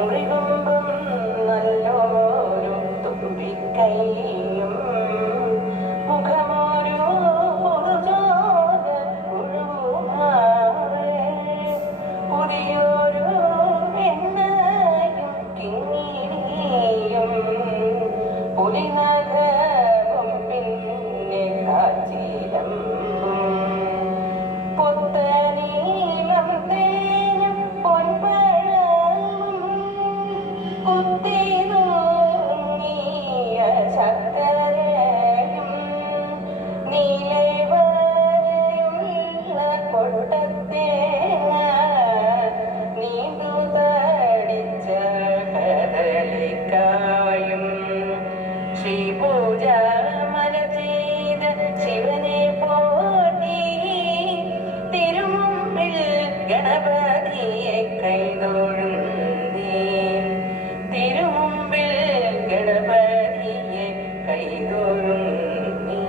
മുറികുമ്പം നല്ലോരു തുമ്പിക്കൈയും മുഖമൊരു പൊതുചോര പുഴുമാറേ പുതിയൊരു എണ്ണയും കിങ്ങിണിയും പുലിനഖവും പിന്നെ കാച്ചിലം പുത്തനീലം തേനും പൊൻപഴവും കുത്തിനൂങ്ങിയ ശർക്കരയും നീലവരയുള്ള കൊട്ടത്തേങ്ങ നീണ്ടു തടിച്ച കദളിക്കായും ശ്രീപൂജ മന ചെയ്ത ശിവനെ പോറ്റി തിരുമുമ്പിൽ ഗണപതിയെ കൈതൊഴുന്നേ തിരുമുമ്പിൽ ഗണപതിയെ കൈതൊഴുന്നേ